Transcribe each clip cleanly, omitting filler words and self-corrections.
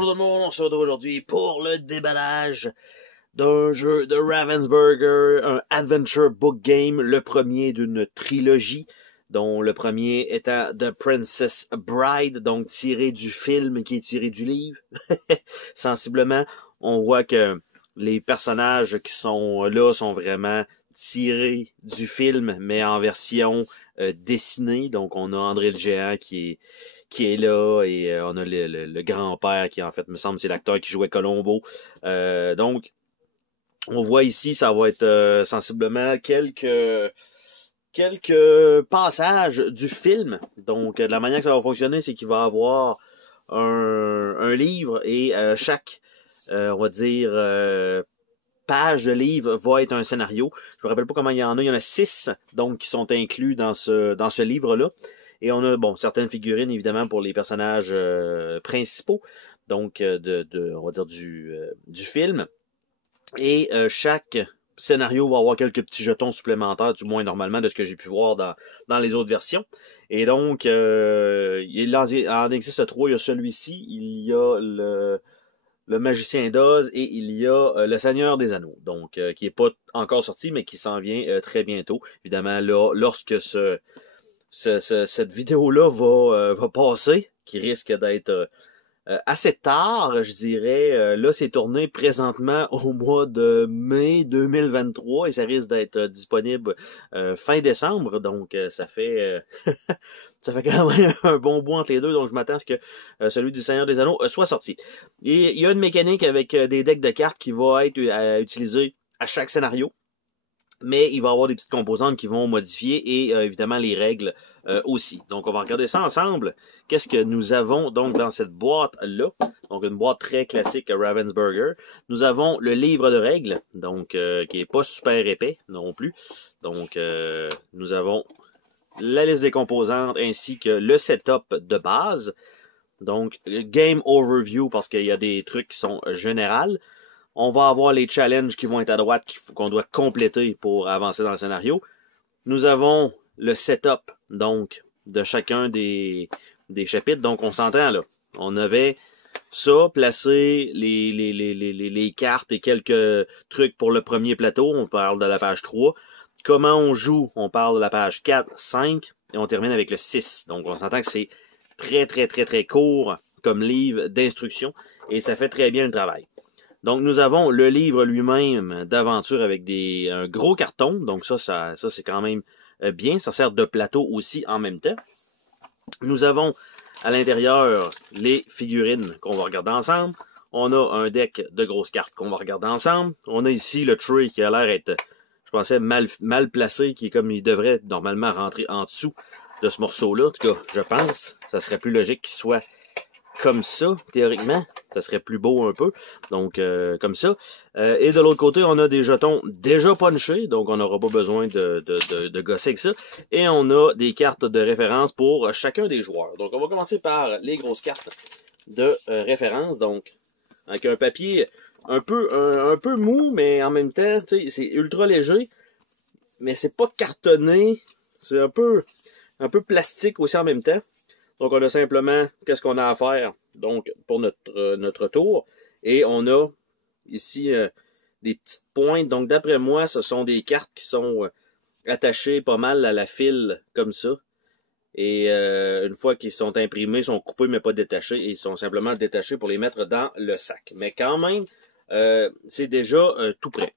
Bonjour tout le monde, on se retrouve aujourd'hui pour le déballage d'un jeu de Ravensburger, un Adventure Book Game, le premier d'une trilogie, dont le premier étant The Princess Bride, donc tiré du film qui est tiré du livre. Sensiblement, on voit que les personnages qui sont là sont vraiment tirés du film, mais en version dessinée. Donc on a André le Géant qui est là, et on a le grand-père qui, en fait, me semble, c'est l'acteur qui jouait Colombo. Donc, on voit ici, ça va être sensiblement quelques passages du film. Donc, de la manière que ça va fonctionner, c'est qu'il va avoir un livre, et chaque, on va dire, page de livre va être un scénario. Je me rappelle pas comment il y en a. Il y en a 6, donc, qui sont inclus dans ce livre-là. Et on a, bon, certaines figurines, évidemment, pour les personnages principaux, donc on va dire du film. Et chaque scénario va avoir quelques petits jetons supplémentaires, du moins normalement, de ce que j'ai pu voir dans les autres versions. Et donc, il en existe 3. Il y a celui-ci, il y a le Magicien d'Oz, et il y a le Seigneur des Anneaux, donc qui est pas encore sorti, mais qui s'en vient très bientôt. Évidemment, là, lorsque cette vidéo-là va passer, qui risque d'être assez tard, je dirais. Là, c'est tourné présentement au mois de mai 2023, et ça risque d'être disponible fin décembre. Donc, ça fait ça fait quand même un bon bout entre les deux. Donc, je m'attends à ce que celui du Seigneur des Anneaux soit sorti. Et il y a une mécanique avec des decks de cartes qui va être utilisée à chaque scénario. Mais il va y avoir des petites composantes qui vont modifier, et évidemment les règles aussi. Donc on va regarder ça ensemble. Qu'est-ce que nous avons donc dans cette boîte-là? Donc une boîte très classique Ravensburger. Nous avons le livre de règles, donc qui est pas super épais non plus. Donc nous avons la liste des composantes ainsi que le setup de base. Donc game overview, parce qu'il y a des trucs qui sont généraux. On va avoir les challenges qui vont être à droite, qu'on doit compléter pour avancer dans le scénario. Nous avons le setup, donc, de chacun des chapitres. Donc, on s'entend, là. On avait ça, placer les cartes et quelques trucs pour le premier plateau. On parle de la page 3. Comment on joue, on parle de la page 4, 5, et on termine avec le 6. Donc, on s'entend que c'est très, très, très, très court comme livre d'instruction, et ça fait très bien le travail. Donc, nous avons le livre lui-même d'aventure avec un gros carton. Donc, ça c'est quand même bien. Ça sert de plateau aussi en même temps. Nous avons à l'intérieur les figurines qu'on va regarder ensemble. On a un deck de grosses cartes qu'on va regarder ensemble. On a ici le tray qui a l'air être, je pensais, mal placé, qui est comme il devrait normalement rentrer en dessous de ce morceau-là. En tout cas, je pense. Ça serait plus logique qu'il soit comme ça, théoriquement. Ça serait plus beau un peu. Donc, comme ça. Et de l'autre côté, on a des jetons déjà punchés. Donc, on n'aura pas besoin de gosser avec ça. Et on a des cartes de référence pour chacun des joueurs. Donc, on va commencer par les grosses cartes de référence. Donc, avec un papier un peu mou, mais en même temps, tu sais, c'est ultra léger. Mais c'est pas cartonné. C'est un peu plastique aussi en même temps. Donc, on a simplement qu'est-ce qu'on a à faire, donc, pour notre tour. Et on a ici des petites pointes. Donc, d'après moi, ce sont des cartes qui sont attachées pas mal à la file, comme ça. Et une fois qu'ils sont imprimés, ils sont coupés, mais pas détachés. Et ils sont simplement détachés pour les mettre dans le sac. Mais quand même, c'est déjà tout prêt.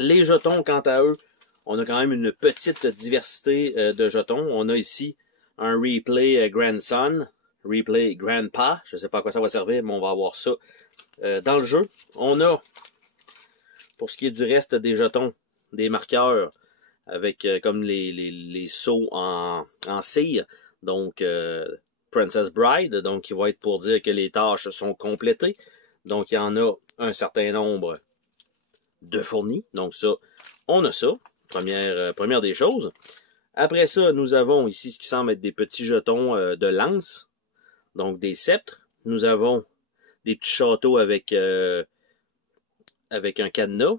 Les jetons, quant à eux, on a quand même une petite diversité de jetons. On a ici un replay grandson, replay grandpa, je sais pas à quoi ça va servir, mais on va avoir ça dans le jeu. On a, pour ce qui est du reste des jetons, des marqueurs avec comme les sceaux en cire, donc Princess Bride, donc qui va être pour dire que les tâches sont complétées. Donc il y en a un certain nombre de fournis, donc ça, on a ça, première des choses. Après ça, nous avons ici ce qui semble être des petits jetons de lance, donc des sceptres. Nous avons des petits châteaux avec un cadenas.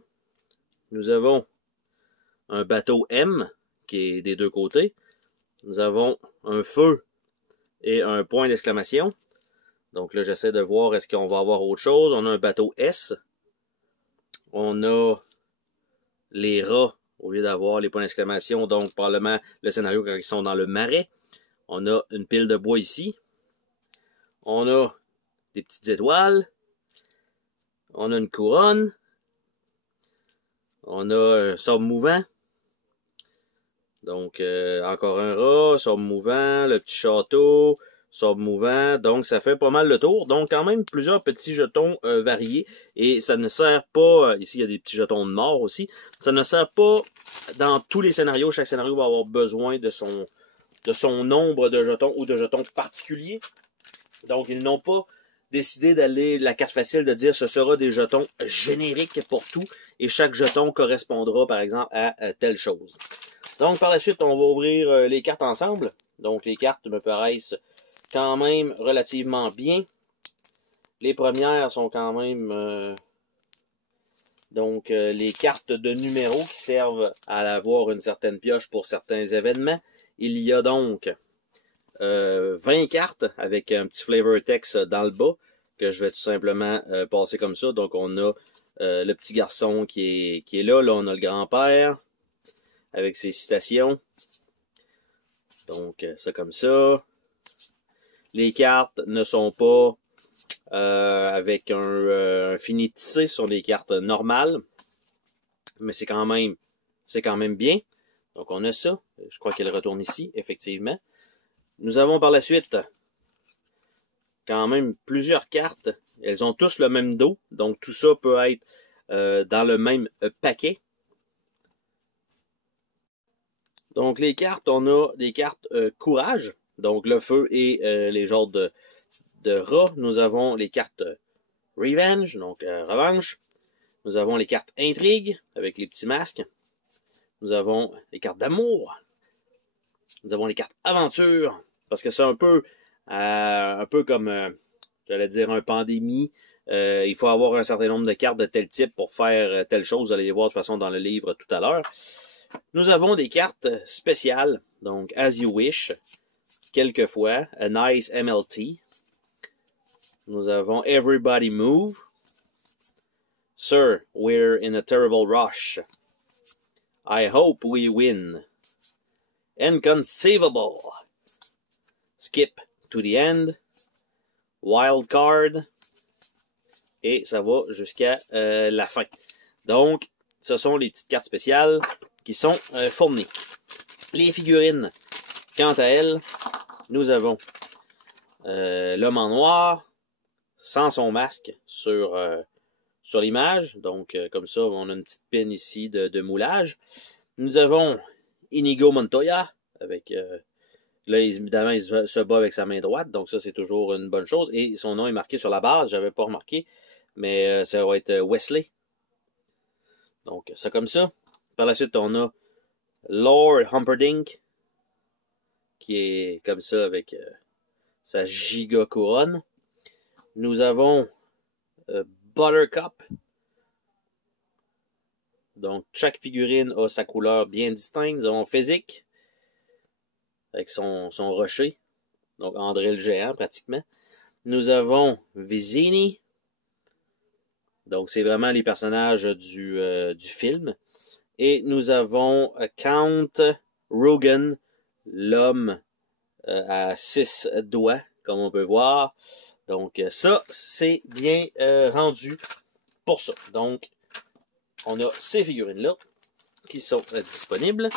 Nous avons un bateau M qui est des deux côtés. Nous avons un feu et un point d'exclamation. Donc là, j'essaie de voir est-ce qu'on va avoir autre chose. On a un bateau S. On a les rats au lieu d'avoir les points d'exclamation. Donc, probablement le scénario quand ils sont dans le marais. On a une pile de bois ici. On a des petites étoiles. On a une couronne. On a un sable mouvant. Donc, encore un rat, sable mouvant, le petit château, sable mouvant. Donc, ça fait pas mal le tour. Donc, quand même, plusieurs petits jetons variés. Et ça ne sert pas... ici, il y a des petits jetons de mort aussi. Ça ne sert pas dans tous les scénarios. Chaque scénario va avoir besoin de son nombre de jetons ou de jetons particuliers. Donc, ils n'ont pas décidé d'aller la carte facile de dire ce sera des jetons génériques pour tout. Et chaque jeton correspondra, par exemple, à telle chose. Donc, par la suite, on va ouvrir les cartes ensemble. Donc, les cartes me paraissent quand même relativement bien. Les premières sont quand même... les cartes de numéros qui servent à avoir une certaine pioche pour certains événements. Il y a donc 20 cartes avec un petit flavor text dans le bas que je vais tout simplement passer comme ça. Donc, on a le petit garçon qui est là. Là, on a le grand-père avec ses citations. Donc, ça comme ça. Les cartes ne sont pas avec un fini tissé, ce sont des cartes normales. Mais c'est quand même bien. Donc, on a ça. Je crois qu'elle retourne ici, effectivement. Nous avons par la suite quand même plusieurs cartes. Elles ont tous le même dos. Donc, tout ça peut être dans le même paquet. Donc, les cartes, on a des cartes courage. Donc, le feu et les genres de rats. Nous avons les cartes revenge, donc revanche. Nous avons les cartes intrigue, avec les petits masques. Nous avons les cartes d'amour. Nous avons les cartes aventure, parce que c'est un peu comme, j'allais dire, un pandémie. Il faut avoir un certain nombre de cartes de tel type pour faire telle chose. Vous allez les voir de toute façon dans le livre tout à l'heure. Nous avons des cartes spéciales, donc As You Wish, quelquefois, A Nice MLT. Nous avons Everybody Move, Sir, We're in a Terrible Rush, I Hope We Win, Inconceivable, Skip to the End, Wild Card, et ça va jusqu'à la fin. Donc, ce sont les petites cartes spéciales qui sont fournies. Les figurines, quant à elles, nous avons l'homme en noir, sans son masque sur l'image. Donc, comme ça, on a une petite pin ici de moulage. Nous avons Inigo Montoya, avec... là, évidemment, il se bat avec sa main droite, donc ça, c'est toujours une bonne chose. Et son nom est marqué sur la base, j'avais pas remarqué, mais ça va être Wesley. Donc, ça comme ça. Par la suite, on a Lord Humperdinck, qui est comme ça avec sa giga couronne. Nous avons Buttercup. Donc, chaque figurine a sa couleur bien distincte. Nous avons Physique, avec son rocher. Donc, André le géant, pratiquement. Nous avons Vizzini. Donc, c'est vraiment les personnages du film. Et nous avons Count Rugen, l'homme à 6 doigts, comme on peut voir. Donc, ça, c'est bien rendu pour ça. Donc, on a ces figurines-là qui sont disponibles.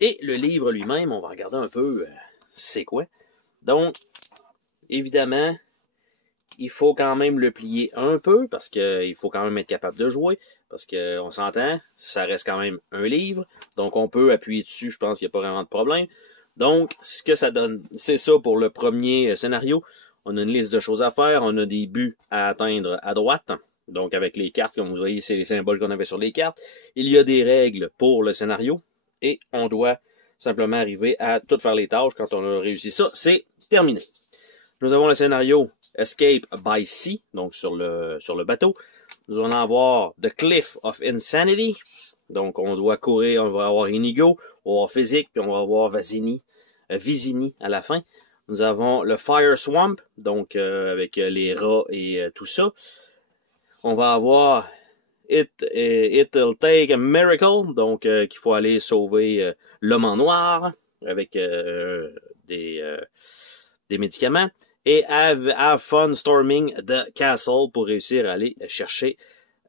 Et le livre lui-même, on va regarder un peu c'est quoi. Donc, évidemment, il faut quand même le plier un peu parce qu'il faut quand même être capable de jouer. Parce qu'on s'entend, ça reste quand même un livre. Donc, on peut appuyer dessus, je pense qu'il n'y a pas vraiment de problème. Donc, ce que ça donne, c'est ça pour le premier scénario. On a une liste de choses à faire. On a des buts à atteindre à droite. Donc, avec les cartes, comme vous voyez, c'est les symboles qu'on avait sur les cartes. Il y a des règles pour le scénario. Et on doit simplement arriver à tout faire les tâches. Quand on a réussi ça, c'est terminé. Nous avons le scénario Escape by Sea, donc sur le bateau. Nous allons avoir The Cliff of Insanity. Donc, on doit courir, on va avoir Inigo, on va avoir Physique, puis on va avoir Vizzini à la fin. Nous avons le Fire Swamp, donc avec les rats et tout ça. On va avoir It'll Take a Miracle, donc qu'il faut aller sauver l'homme en noir avec des médicaments. Et have Fun Storming the Castle pour réussir à aller chercher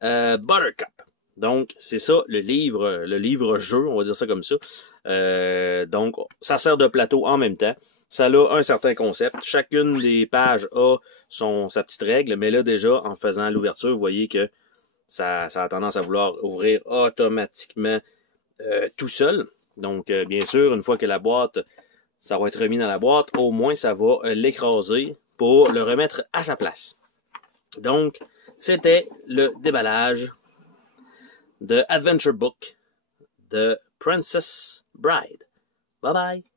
Buttercup. Donc, c'est ça, le livre-jeu, on va dire ça comme ça. Donc, ça sert de plateau en même temps. Ça a un certain concept. Chacune des pages a sa petite règle, mais là, déjà, en faisant l'ouverture, vous voyez que ça a tendance à vouloir ouvrir automatiquement tout seul. Donc, bien sûr, une fois que la boîte, ça va être remis dans la boîte, au moins, ça va l'écraser pour le remettre à sa place. Donc, c'était le déballage de Adventure Book de Princess Bride. Bye bye!